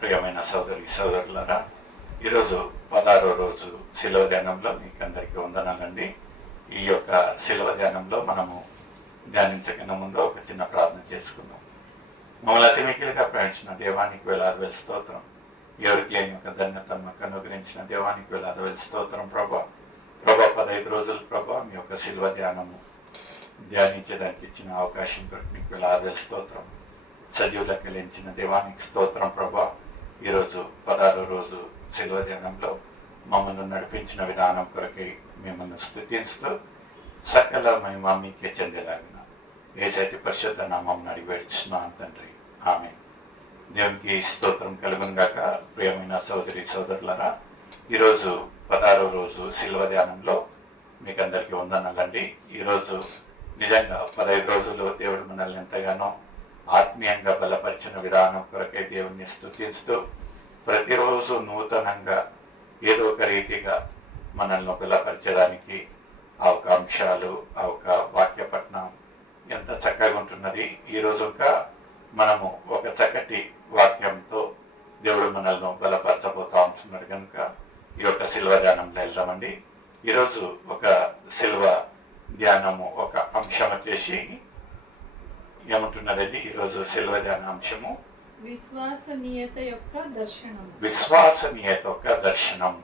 ప్రియమైన సోదరులారా, ఈరోజు 16వ రోజు శిలువ ధ్యానంలో మీకు అందరికీ వందనాలండి. ఈ యొక్క శిలువ ధ్యానంలో మనము ధ్యానించకన్నా ముందు ఒక చిన్న ప్రార్థన చేసుకుందాం. మమ్మల్ని అతి మిక్కిలిగా ప్రేమించిన దేవానికి వేలాది స్తోత్రం. ఎవరికి లేని ఒక ధన్యత మాకు అనుగ్రహించిన దేవానికి వేలాది స్తోత్రం. ప్రభా 15 రోజులు ప్రభా మీ యొక్క శిలువ ధ్యానము ధ్యానించేదానికి ఇచ్చిన అవకాశం కొరకు మీకు వేలాది స్తోత్రం. సజీవులకు లేచిన దేవానికి స్తోత్రం. ప్రభా ఈరోజు 16వ రోజు శిలువ ధ్యానంలో మమ్మల్ని నడిపించిన విధానం కొరకై మిమ్మల్ని స్తుతిస్తూ సకల మహిమ మీకే చెందేలాగిన యేసయ్య పరిశుద్ధ నామమున అడిగి వేడుచున్నాను తండ్రి, ఆమేన్. దేవునికి స్తోత్రం కలుగును గాక. ప్రియమైన సోదరులారా, ఈరోజు 16వ రోజు శిలువ ధ్యానంలో మీకు అందరికీ వందనాలండి. ఈరోజు నిజంగా 15 రోజులు దేవుడు మనల్ని ఎంతగానో ఆత్మీయంగా బలపరిచిన విధానం కొరకై దేవుణ్ణి స్తుతిస్తూ ప్రతిరోజు నూతనంగా ఏదో ఒక రీతిగా మనల్ని బలపరచడానికి ఆ ఒక అంశాలు, ఆ ఒక వాక్య పఠనం ఎంత చక్కగా ఉంటున్నది. ఈరోజు ఇంకా మనము ఒక చక్కటి వాక్యంతో దేవుడు మనల్ని బలపరచబోతా ఉంటున్నాడు కనుక ఈ యొక్క శిల్వ ధ్యానంలో వెళ్దామండి. ఈరోజు ఒక శిల్వ ధ్యానము ఒక అంశం వచ్చేసి ఏమంటున్నదండి? ఈరోజు శిల్వ ధ్యాన అంశము విశ్వసనీయత యొక్క దర్శనం. విశ్వసనీయత యొక్క దర్శనం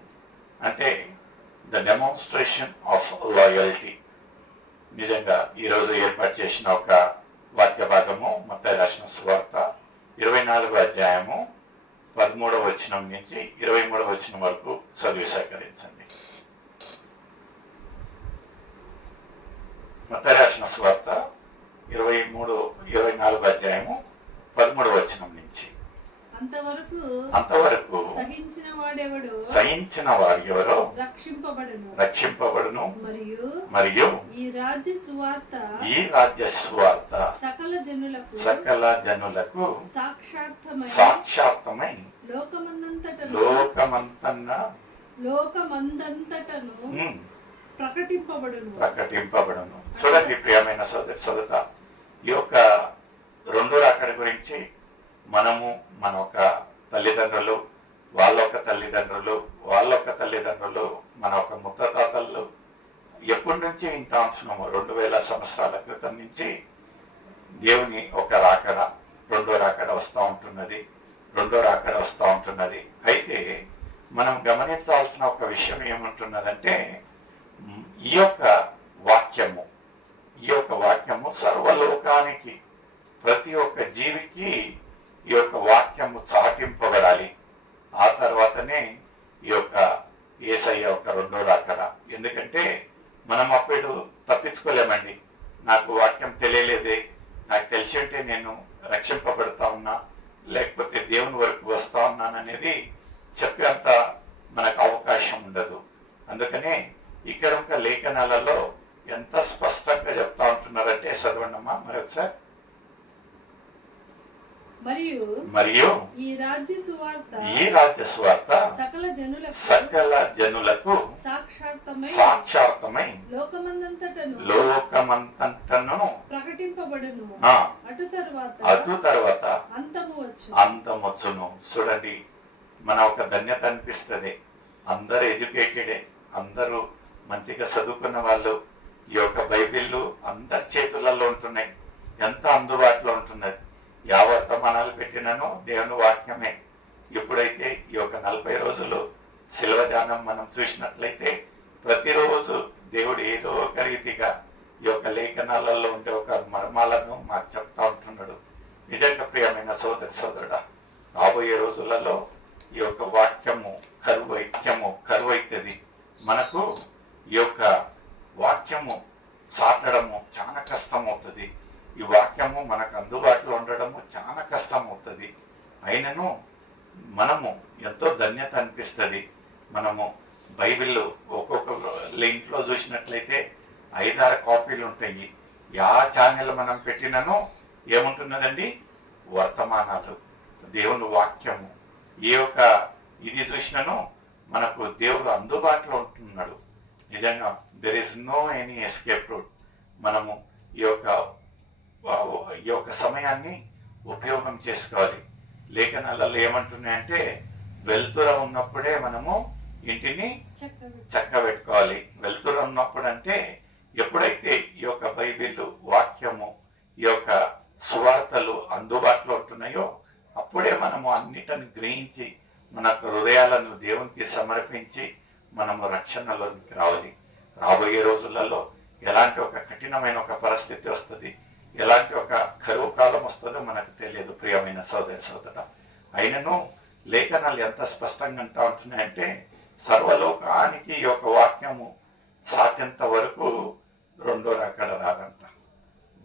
అంటే ద డెమాన్స్ట్రేషన్ ఆఫ్ లాయల్టీ. నిజంగా ఈరోజు ఏర్పాటు చేసిన ఒక వాక్య భాగము మత్తయి రాసిన సువార్త 24వ అధ్యాయము 13వ వచనం నుంచి 23వ వచనం వరకు చదివి సేకరించండి. మత్తయి రాసిన సువార్త 24వ అధ్యాయము 13వ వచనం నుంచి అంతవరకు సహించిన వారు ఎవరో రక్షింపబడును. మరియు ఈ రాజ్య సువార్త సకల జనులకు సాక్షార్థమై లోకమందంతటను ప్రకటింపబడును. చూడండి ప్రియమైన సోదర, ఈ యొక్క రెండో రాకడ గురించి మనము మన ఒక తల్లిదండ్రులు, వాళ్ళొక తల్లిదండ్రులు, మన ఒక ముత్తతాతలు ఎప్పటి నుంచి ఇంత అంశము 2000 సంవత్సరాల క్రితం నుంచి దేవుని ఒక రాకడ, రెండో రాకడ వస్తూ ఉంటున్నది. అయితే మనం గమనించాల్సిన ఒక విషయం ఏముంటున్నదంటే ఈ యొక్క వాక్యము సర్వలోకానికి, ప్రతి ఒక్క జీవికి ఈ యొక్క వాక్యము చాటింపబడాలి. ఆ తర్వాతనే ఈ యొక్క యేసయ్య యొక్క రెండో రాకడ. ఎందుకంటే మనం అప్పుడు తప్పించుకోలేమండి. నాకు వాక్యం తెలియలేదే, నాకు తెలిసి ఉంటే నేను రక్షింపబడతా ఉన్నా, లేకపోతే దేవుని వరకు వస్తా ఉన్నాననేది చెప్పేంత మనకు అవకాశం ఉండదు. అందుకనే ఇక్కడ ఒక లేఖనాలలో ఎంత స్పష్టంగా చెప్తా ఉంటున్నారంటే చదవండమ్మా మరొకసారి. మరియు ఈ రాజ్య సువార్త సకల జనులకు సాక్షార్థమై లోకమంతటను ప్రకటింపబడును. అటు తర్వాత అంతమొచ్చును. చూడండి, మన ఒక ధన్యత అనిపిస్తుంది. అందరూ ఎడ్యుకేటెడే, అందరూ మంచిగా చదువుకున్న వాళ్ళు. ఈ యొక్క బైబిళ్ళు అందరి చేతులలో ఉంటున్నాయి, ఎంత అందుబాటులో ఉంటున్నది. వర్తమానాలు పెట్టినను దేవుని వాక్యమే. ఎప్పుడైతే ఈ యొక్క 40 రోజులు శిలువ ధ్యానం మనం చూసినట్లయితే ప్రతిరోజు దేవుడు ఏదో ఒక రీతిగా ఈ యొక్క లేఖనాలలో ఉండే ఒక మర్మాలను మాకు చెప్తా ఉంటున్నాడు. నిజంగా ప్రియమైన సోదరుడా, రాబోయే రోజులలో ఈ యొక్క వాక్యము కరువైతుంది. మనకు ఈ యొక్క వాక్యము చాటడము చాలా కష్టం అవుతుంది. ఈ వాక్యము మనకు అందుబాటులో ఉండడము చాలా కష్టం అవుతుంది. అయినను మనము ఎంతో ధన్యత అనిపిస్తుంది. మనము బైబిల్లో ఒక్కొక్క ఇంట్లో చూసినట్లయితే 5-6 కాపీలు ఉంటాయి. ఆ ఛానల్ మనం పెట్టినను ఏముంటున్నదండి? వర్తమానాలు, దేవుని వాక్యము. ఏ యొక్క ఇది చూసినను మనకు దేవుడు అందుబాటులో ఉంటున్నాడు. నిజంగా there is no any escape route. మనము ఈ యొక్క సమయాన్ని ఉపయోగం చేసుకోవాలి. లేఖనాలలో ఏమంటున్నాయంటే వెలుతుర ఉన్నప్పుడే మనము ఇంటిని చక్కగా చక్కబెట్టుకోవాలి. వెలుతుర ఉన్నప్పుడు అంటే ఎప్పుడైతే ఈ యొక్క బైబిల్ వాక్యము, ఈ యొక్క సువార్తలు అందుబాటులో ఉంటున్నాయో అప్పుడే మనము అన్నిటిని గ్రహించి మన హృదయాలను దేవునికి సమర్పించి మనము రక్షణలోనికి రావాలి. రాబోయే రోజులలో ఎలాంటి ఒక కఠినమైన ఒక పరిస్థితి వస్తుంది, ఎలాంటి ఒక కరువు కాలం వస్తుందో మనకు తెలియదు ప్రియమైన సోదర. అయినను లేఖనాలు ఎంత స్పష్టంగా అంటా ఉంటున్నాయంటే సర్వలోకానికి ఈ యొక్క వాక్యము సాటెంత వరకు రెండో రాకడ రాదంట.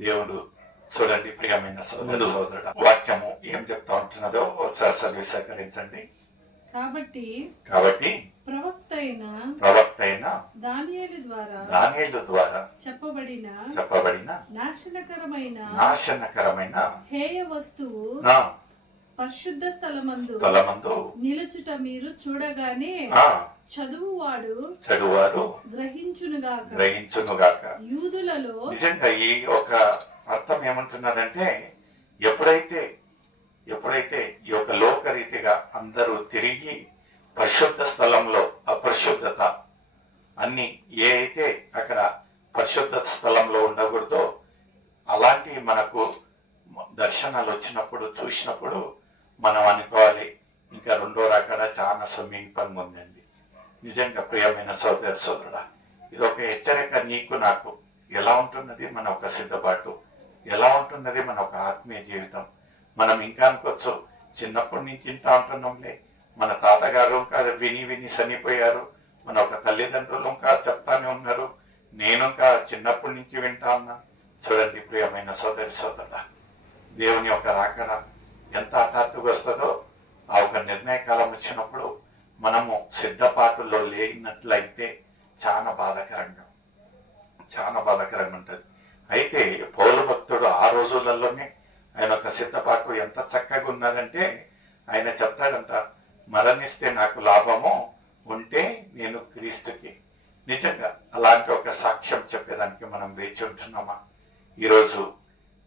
దేవుడు చూడండి ప్రియమైన సోదరుడు, వాక్యము ఏం చెప్తా ఉంటున్నదో ఒకసారి సేకరించండి. కాబట్టి ప్రవక్త అయిన దానియేలు ద్వారా చెప్పబడిన నాశనకరమైన హేయ వస్తువు పరిశుద్ధ స్థలమందు నిలుచుట మీరు చూడగానే చదువువాడు గ్రహించునుగాక. యూదులలో నిజంగా ఈ ఒక అర్థం ఏమంటున్నదంటే ఎప్పుడైతే ఈ యొక్క లోకరీతిగా అందరూ తిరిగి పరిశుద్ధ స్థలంలో అపరిశుద్ధత అన్ని ఏ అయితే అక్కడ పరిశుద్ధ స్థలంలో ఉండకూడదో అలాంటి మనకు దర్శనాలు వచ్చినప్పుడు చూసినప్పుడు మనం అనుకోవాలి ఇంకా రెండో రకడ చాలా సమీపంగా ఉందండి. నిజంగా ప్రియమైన సోదరుడా, ఇది ఒక హెచ్చరిక నీకు నాకు. ఎలా ఉంటున్నది మన ఒక సిద్ధపాటు, ఎలా ఉంటున్నది మన ఒక ఆత్మీయ జీవితం. మనం ఇంకా అనుకోవచ్చు చిన్నప్పటి నుంచి వింటా ఉంటున్నాంలే, మన తాతగారు ఇంకా విని చనిపోయారు, మన ఒక తల్లిదండ్రులు ఇంకా చెప్తానే ఉన్నారు, నేను ఇంకా చిన్నప్పటి నుంచి వింటా ఉన్నా. చూడండి ప్రియమైన సోదరుడా, దేవుని యొక్క రాకడ ఎంత హఠాత్తుగా వస్తుందో ఆ ఒక నిర్ణయ కాలం వచ్చినప్పుడు మనము సిద్ధపాటులో లేనట్లయితే చాలా బాధాకరంగా ఉంటుంది. అయితే పౌలు భక్తుడు ఆ రోజులలోనే ఆయన ఒక సిద్ధపాటు ఎంత చక్కగా ఉన్నదంటే ఆయన చెప్తాడంట, మరణిస్తే నాకు లాభము, ఉంటే నేను క్రీస్తుకి. నిజంగా అలాంటి ఒక సాక్ష్యం చెప్పేదానికి మనం వేచి ఉంటున్నామా? ఈరోజు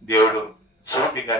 దేవుడు సూటిగా